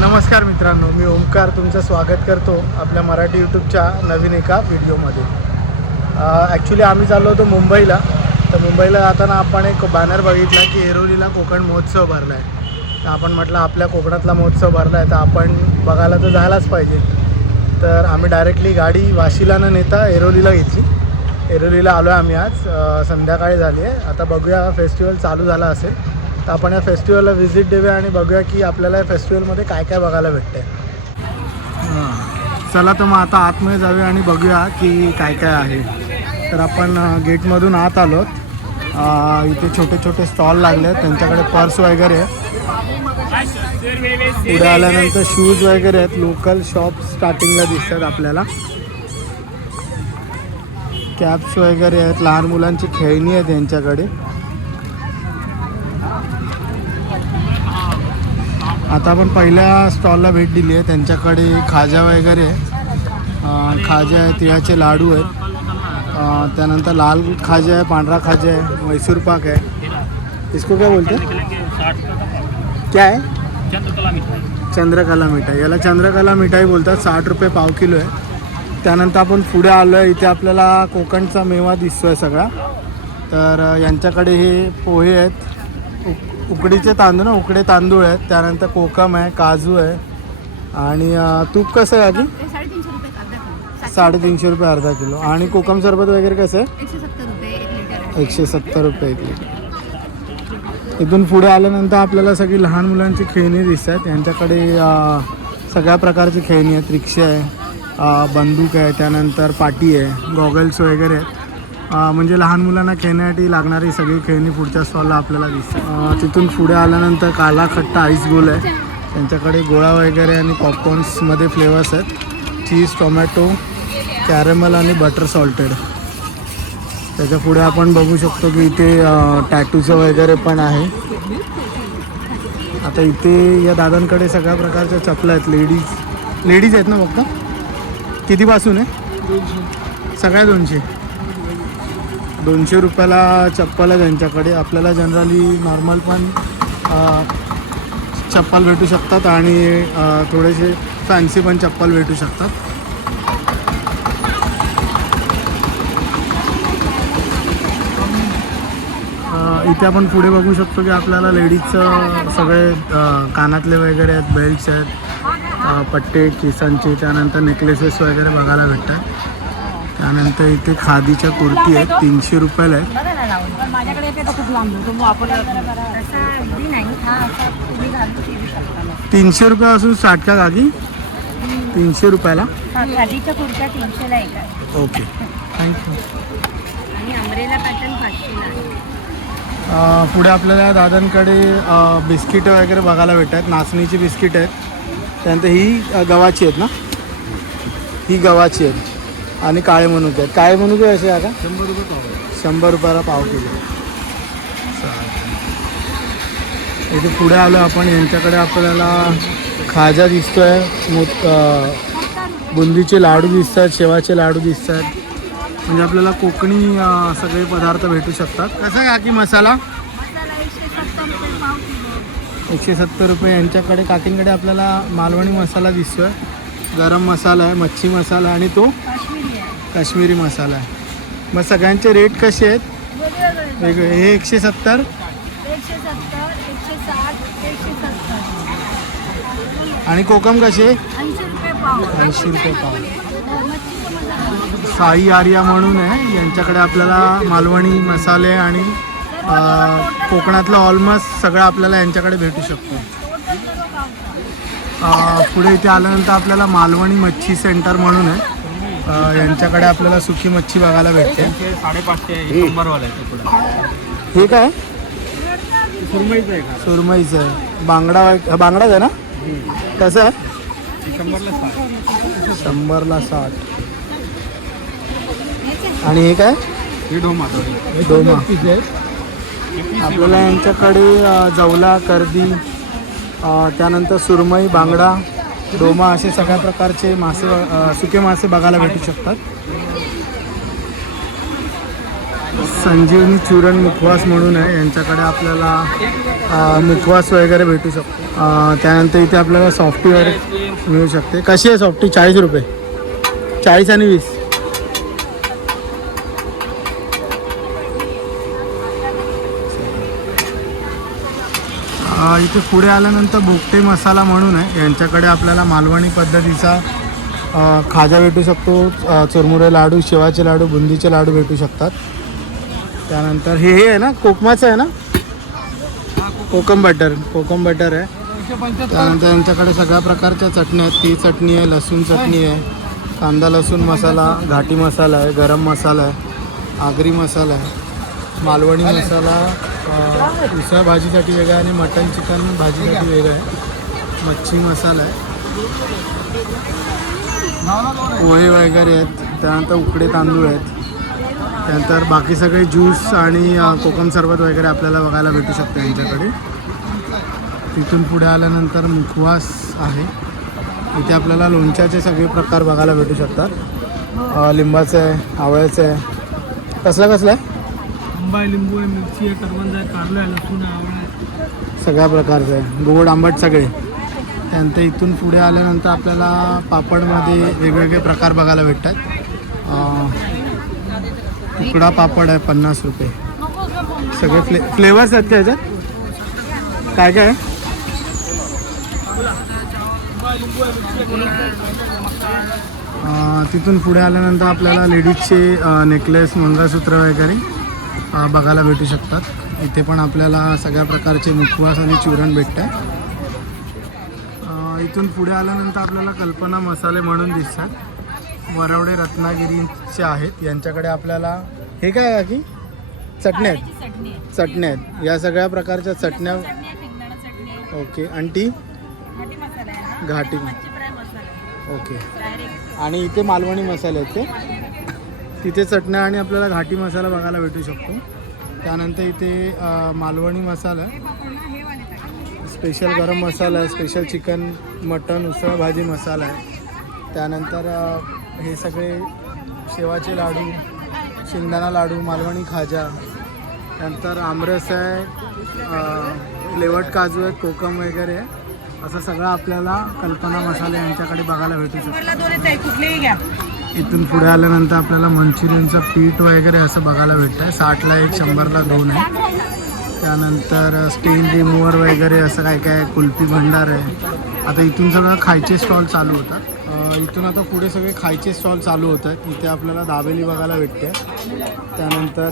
नमस्कार मित्रांनो, मी ओमकार तुमचं स्वागत करतो आपल्या मराठी यूट्यूबच्या नवीन एका व्हिडिओमध्ये. ॲक्च्युली आम्ही चाललो होतो मुंबईला. तर मुंबईला जाताना आपण एक बॅनर बघितला की ऐरोलीला कोकण महोत्सव भरला आहे. तर आपण म्हटलं आपल्या कोकणातला महोत्सव भरला आहे तर आपण बघायला तर जायलाच पाहिजे. तर आम्ही डायरेक्टली गाडी वाशीला न नेता ऐरोलीला घेतली. ऐरोलीला आलो आहे आम्ही आज. संध्याकाळी झाली आहे. आता बघूया फेस्टिवल चालू झाला असेल तर आपण या फेस्टिवलला व्हिजिट देऊया आणि बघूया की आपल्याला या फेस्टिवलमध्ये काय काय बघायला भेटतं आहे. चला तर मग आता आतमध्ये जाऊया आणि बघूया की काय काय आहे. तर आपण गेटमधून आत आलो. इथे छोटे छोटे स्टॉल लागले आहेत, त्यांच्याकडे पर्स वगैरे आहे. पुढे आल्यानंतर शूज वगैरे आहेत. लोकल शॉप स्टार्टिंगला दिसतात आपल्याला. कॅप्स वगैरे आहेत, लहान मुलांची खेळणी आहेत यांच्याकडे. आता आपण पहिल्या स्टॉलला भेट दिली आहे. त्यांच्याकडे खाजा वगैरे आहे. खाजा आहे, तिळाचे लाडू आहेत. त्यानंतर लाल खाजा आहे, पांढरा खाजा आहे, मैसूर पाक आहे. इसको क्या बोलते हैं? क्या आहे? चंद्रकला मिठाई. याला चंद्रकला मिठाई बोलतात. 60 रुपये पाव किलो आहे. त्यानंतर आपण पुढे आलो आहे. इथे आपल्याला कोकणचा मेवा दिसतो आहे सगळा. तर यांच्याकडे हे पोहे आहेत, उकडीचे तांदूळ ना, उकडे तांदूळ आहेत. त्यानंतर कोकम आहे, काजू आहे आणि तूप कसं आहे आधी? 350 रुपये अर्धा किलो. आणि कोकम सरबत वगैरे कसं आहे? 170 रुपये 1 लिटर. इथून पुढे आल्यानंतर आपल्याला सगळी लहान मुलांची खेळणी दिसतात. यांच्याकडे सगळ्या प्रकारची खेळणी आहेत. रिक्षा आहे, बंदूक आहे, त्यानंतर पाटी आहे, गॉगल्स वगैरे आहेत. म्हणजे लहान मुलांना खेळण्यासाठी लागणारी सगळी खेळणी पुढच्या स्टॉलला आपल्याला दिसतात. तिथून पुढे आल्यानंतर काला खट्टा आईस गोल आहे. त्यांच्याकडे गोळा वगैरे आणि पॉपकॉर्न्समध्ये फ्लेवर्स आहेत. चीज, टोमॅटो, कॅरेमल आणि बटर सॉल्टेड. त्याच्या पुढे आपण बघू शकतो की इथे टॅटूचं वगैरे पण आहे. आता इथे या दादांकडे सगळ्या प्रकारच्या चपला आहेत. लेडीज आहेत ना फक्त? कितीपासून आहे? सगळ्या 200 रुपयाला चप्पल आहे त्यांच्याकडे. आपल्याला जनरली नॉर्मल पण चप्पल भेटू शकतात आणि थोडेसे फॅन्सी पण चप्पल भेटू शकतात. इथे आपण पुढे बघू शकतो की आपल्याला लेडीजचं सगळे कानातले वगैरे आहेत, बेल्ट्स आहेत, पट्टे केसांचे, त्यानंतर नेकलेसेस वगैरे बघायला भेटतात. त्यानंतर इथे खादीच्या कुर्ती आहेत, 300 रुपयाला आहेत. 300 रुपयापासून स्टार्ट का काकी? 300 रुपयाला खादीच्या कुर्त्या 300ला एक आहे. Okay, thank you. आणि अमरेला पॅटर्न 500ला आहे. पुढे आपल्याला दादांकडे बिस्किटं वगैरे बघायला भेटतात. नाचणीची बिस्किट आहेत. त्यानंतर ही गव्हाची आहेत ना, ही गव्हाची आहेत आणि काळे मनुके आहेत. काळे मनुके असे आहे का? 100 रुपये पाव. 100 रुपयाला पाव किलो. इथे पुढे आलो आपण. यांच्याकडे आपल्याला खाजा दिसतोय, बुंदीचे लाडू दिसत आहेत, शेवाचे लाडू दिसत आहेत. म्हणजे आपल्याला कोकणी सगळे पदार्थ भेटू शकतात. कसं आहे काकी मसाला? 170 रुपये. यांच्याकडे काकींकडे आपल्याला मालवणी मसाला दिसतोय, गरम मसाला आहे, मच्छी मसाला आणि तो काश्मीरी मसाला आहे. मग सगळ्यांचे रेट कसे आहेत? वेगळे. हे 170, 160 आणि कोकम कसे? 80 रुपये पाव. साई आर्या म्हणून आहे. यांच्याकडे आपल्याला मालवणी मसाले आणि कोकणातलं ऑलमोस्ट सगळं आपल्याला यांच्याकडे भेटू शकतो. पुढे इथे आल्यानंतर आपल्याला मालवणी मच्छी सेंटर म्हणून आहे. यांच्याकडे आपल्याला सुकी मच्छी बघायला भेटते. 550 हे काय? सुरमईचं आहे का? सुरमईचं आहे. बांगडाच आहे ना? कसं आहे? 100ला 60. आणि हे काय? हे डोमा. आपल्याला यांच्याकडे जवला, कर्दी, त्यानंतर सुरमई, बांगडा, डोमा असे सगळ्या प्रकारचे मासे, सुके मासे बघायला भेटू शकतात. संजीवनी चूरण मुखवास म्हणून आहे. यांच्याकडे आपल्याला मुखवास वगैरे भेटू शकतो. त्यानंतर इथे आपल्याला सॉफ्टी वगैरे मिळू शकते. कशी आहे सॉफ्टी? 40 रुपये. 40 आणि 20. इथे पुढे आल्यानंतर भोगटे मसाला म्हणून आहे. यांच्याकडे आपल्याला मालवणी पद्धतीचा खाजा भेटू शकतो. चुरमुरे लाडू, शेवाचे लाडू, बुंदीचे लाडू भेटू शकतात. त्यानंतर हे आहे ना, कोकमाचं आहे ना, कोकम बटर आहे. त्यानंतर यांच्याकडे सगळ्या प्रकारच्या चटण्या आहेत. ती चटणी आहे, लसूण चटणी आहे, कांदा लसूण मसाला, घाटी मसाला आहे, गरम मसाला आहे, आगरी मसाला आहे, मालवणी मसाला, उसळ भाजीसाठी वेगळा आणि मटन चिकन भाजीसाठी वेगळा आहे, मच्छी मसाला आहे, पोहे वगैरे आहेत. त्यानंतर उकडे तांदूळ आहेत. त्यानंतर बाकी सगळे ज्यूस आणि कोकम सरबत वगैरे आपल्याला बघायला भेटू शकते यांच्याकडे. तिथून पुढे आल्यानंतर मुखवास आहे. इथे आपल्याला लोणच्याचे सगळे प्रकार बघायला भेटू शकतात. लिंबाचं आहे, आवळ्याचं आहे. कसलं आहे? आंबा आहे, लिंबू आहे, मिरची आहे, करवंद आहे, कारलं आहे, लसूण आहे, आवळा आहे. सगळ्या प्रकारचं आहे, गोड आंबट सगळे. त्यानंतर इथून पुढे आल्यानंतर आपल्याला पापडमध्ये वेगवेगळे प्रकार बघायला भेटतात. तुकडा पापड आहे 50 रुपये. सगळे फ्लेवर्स आहेत का ह्याच्यात? काय काय आहे? तिथून पुढे आल्यानंतर आपल्याला लेडीजचे नेकलेस, मंगळसूत्र वगैरे बघायला भेटू शकतात. इथे पण आपल्याला सगळ्या प्रकारचे मुखवास आणि चूरण भेटतात. इथून पुढे आल्यानंतर आपल्याला कल्पना मसाले म्हणून दिसतात. वरवडे रत्नागिरीचे आहेत. यांच्याकडे आपल्याला हे काय आहे की चटण्या आहेत. या सगळ्या प्रकारच्या चटण्या. ओके. आणि ती घाटी. ओके. आणि इथे मालवणी मसाले आहेत ते. तिथे चटण्या आणि आपल्याला घाटी मसाला बघायला भेटू शकतो. त्यानंतर इथे मालवणी मसाला, स्पेशल गरम मसाला आहे, स्पेशल चिकन मटन उसळ भाजी मसाला आहे. त्यानंतर हे सगळे शेवाचे लाडू, शेंगदाणा लाडू, मालवणी खाजा. त्यानंतर आमरस आहे, लेवट काजू आहेत, कोकम वगैरे आहे. असं सगळं आपल्याला कल्पना मसाले यांच्याकडे बघायला भेटू शकतो. इथून पुढे आल्यानंतर आपल्याला मंचुरियनचं पीठ वगैरे असं बघायला भेटतं आहे. 60ला 1, 100ला 2 आहे. त्यानंतर स्टेन रिमूव्हर वगैरे असं काय काय, कुल्फी भंडार आहे. आता इथून सगळं खायचे स्टॉल चालू होतात. इथून आता पुढे सगळे खायचे स्टॉल चालू होत आहेत. इथे आपल्याला दाबेली बघायला भेटते. त्यानंतर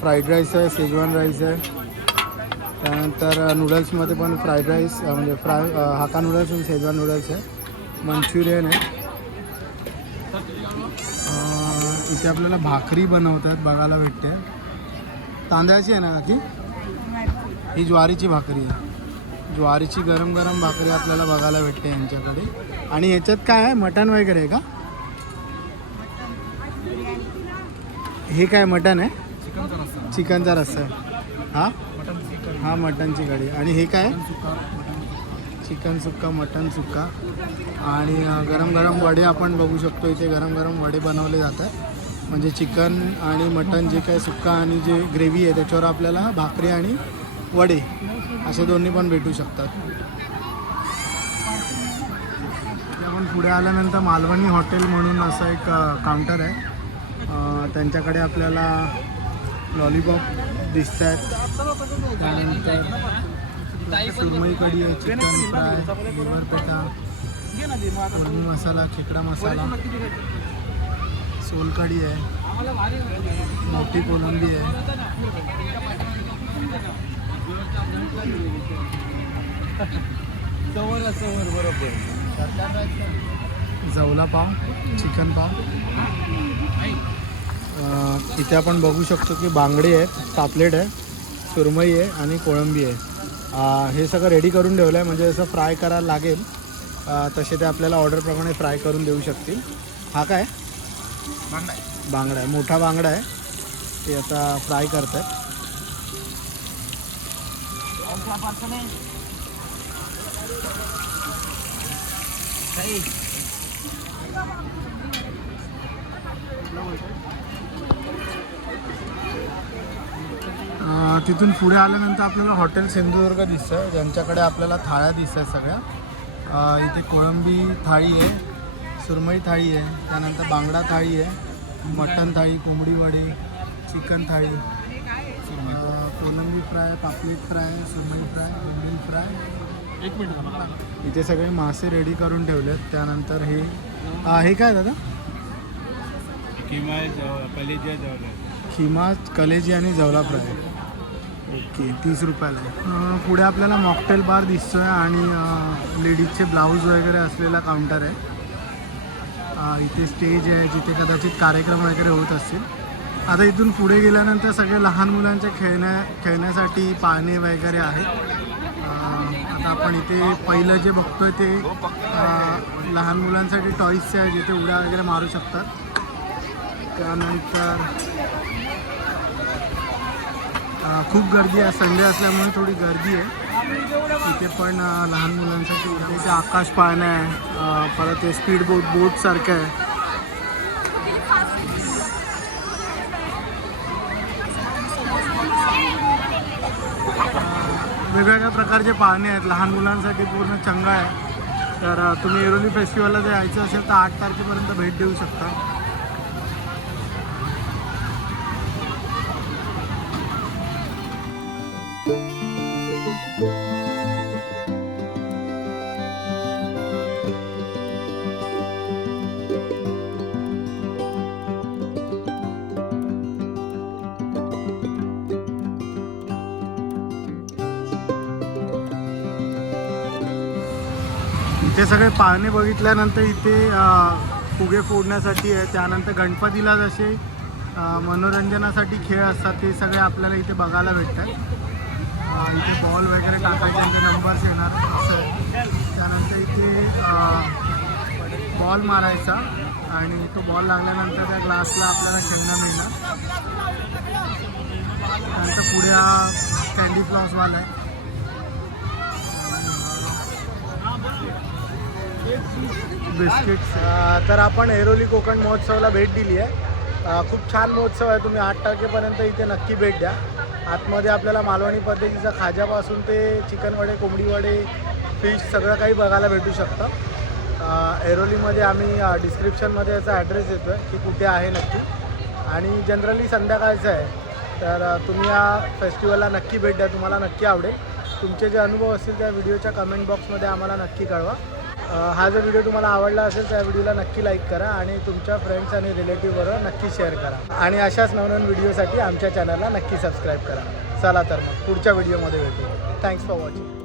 फ्राईड राईस आहे, शेजवान राईस आहे. त्यानंतर नूडल्समध्ये पण फ्राईड राईस म्हणजे हाका नूडल्स आणि शेजवान नूडल्स आहे. मंचुरियन आहे. इथे आपल्याला भाकरी बनवतात बघायला भेटते. तांदळाची आहे ना काकी? ही ज्वारीची भाकरी आहे. ज्वारीची गरम गरम भाकरी आपल्याला बघायला भेटते यांच्याकडे. आणि ह्याच्यात काय आहे, मटण वगैरे आहे का? हे काय मटण आहे? चिकनचा रस्सा आहे. हा मटणची कढी. आणि हे काय? चिकन सुक्का, मटण सुक्का. आणि गरम गरम वडे आपण बघू शकतो. इथे गरम गरम वडे बनवले जातात. म्हणजे चिकन आणि मटण जे काय सुक्का आणि जे ग्रेव्ही आहे त्याच्यावर आपल्याला भाकरी आणि वडे असे दोन्ही पण भेटू शकतात. आपण पुढे आल्यानंतर मालवणी हॉटेल म्हणून असं एक काउंटर आहे. त्यांच्याकडे आपल्याला लॉलीपॉप दिसत आहेत. त्यानंतर सुरमई कढी आहे, चिकन फ्राय, लिव्हर पेटा, कोळंबी मसाला, खेकडा मसाला, सोलकढी आहे, मोठी कोलंबी आहे. जवला पाव, चिकन पाव. इथे आपण बघू शकतो की बांगडे आहेत, पापलेट आहे, सुरमई आहे आणि कोळंबी आहे. हे सगळं रेडी करून ठेवलं आहे. म्हणजे जसं फ्राय करायला लागेल तसे ते आपल्याला ऑर्डरप्रमाणे फ्राय करून देऊ शकतील. हा काय बांगडा आहे, मोठा बांगडा आहे. ते आता फ्राय करतात. तिथून पुढे आल्यानंतर आपल्याला हॉटेल सिंधुदुर्ग दिसतं, ज्यांच्याकडे आपल्याला थाळ्या दिसत आहेत सगळ्या. इथे कोळंबी थाळी आहे, सुरमई थाळी आहे, त्यानंतर बांगडा थाळी आहे, मटण थाळी, कोंबडी वडे, चिकन थाळी, कोलंबी फ्राय, पापलेट फ्राय, सुरमई फ्राय, कोंबडी फ्राय. एक मिनिट. इथे सगळे मासे रेडी करून ठेवलेत. त्यानंतर हे काय दादा? खिमा, कलेजी आणि जवला फ्राय. ओके, 30 रुपयाला आहे. पुढे आपल्याला मॉकटेल बार दिसतोय आणि लेडीजचे ब्लाऊज वगैरे असलेला काउंटर आहे. इथे स्टेज आहे जिथे कदाचित कार्यक्रम वगैरे होत असतील. आता इथून पुढे गेल्यानंतर सगळे लहान मुलांच्या खेळण्यासाठी पाळणे वगैरे आहेत. आता आपण इथे पहिलं जे बघतोय ते लहान मुलांसाठी टॉईसचे आहे, जिथे उड्या वगैरे मारू शकतात. त्यानंतर खूप गर्दी आहे, संडे असल्यामुळे थोडी गर्दी आहे. इथे पण लहान मुलांसाठी इथे आकाश पाळणं आहे, परत ते स्पीड बोटसारखं आहे. वेगवेगळ्या प्रकारचे पाळणे आहेत लहान मुलांसाठी, पूर्ण चंगा आहे. तर तुम्ही ऐरोली फेस्टिवलला जर यायचं असेल तर 8 तारखेपर्यंत भेट देऊ शकता. इथे सगळे पाळणे बघितल्यानंतर इथे फुगे फोडण्यासाठी आहे. त्यानंतर गणपतीला जसे मनोरंजनासाठी खेळ असतात ते सगळे आपल्याला इथे बघायला भेटतात. इथे बॉल वगैरे टाकायचे, त्यांचे नंबर्स येणार असं आहे. त्यानंतर इथे बॉल मारायचा आणि तो बॉल लागल्यानंतर त्या ग्लासला आपल्याला खेळणं मिळणार. त्यानंतर पुढे हा कँडी फ्लॉसवाला आहे. बिस्किट्स. तर आपण ऐरोली कोकण महोत्सवाला भेट दिली आहे. खूप छान महोत्सव आहे. तुम्ही 8 तारखेपर्यंत इथे नक्की भेट द्या. आतमध्ये आपल्याला मालवणी पद्धतीचा खाज्यापासून ते चिकन वडे, कोंबडी वडे, फिश सगळं काही बघायला भेटू शकतं. ऐरोलीमध्ये आम्ही डिस्क्रिप्शनमध्ये याचा ॲड्रेस देतो आहे की कुठे आहे नक्की. आणि जनरली संध्याकाळचं आहे, तर तुम्ही या फेस्टिवलला नक्की भेट द्या, तुम्हाला नक्की आवडेल. तुमचे जे अनुभव असतील त्या व्हिडिओच्या कमेंट बॉक्समध्ये आम्हाला नक्की कळवा. हा जर व्हिडिओ तुम्हाला आवडला असेल त्या व्हिडिओला नक्की लाईक करा आणि तुमच्या फ्रेंड्स आणि रिलेटिव्हबरोबर नक्की शेअर करा. आणि अशाच नवनवीन व्हिडिओसाठी आमच्या चॅनलला नक्की सबस्क्राईब करा. चला तर मग पुढच्या व्हिडिओमध्ये भेटू. Thanks for watching.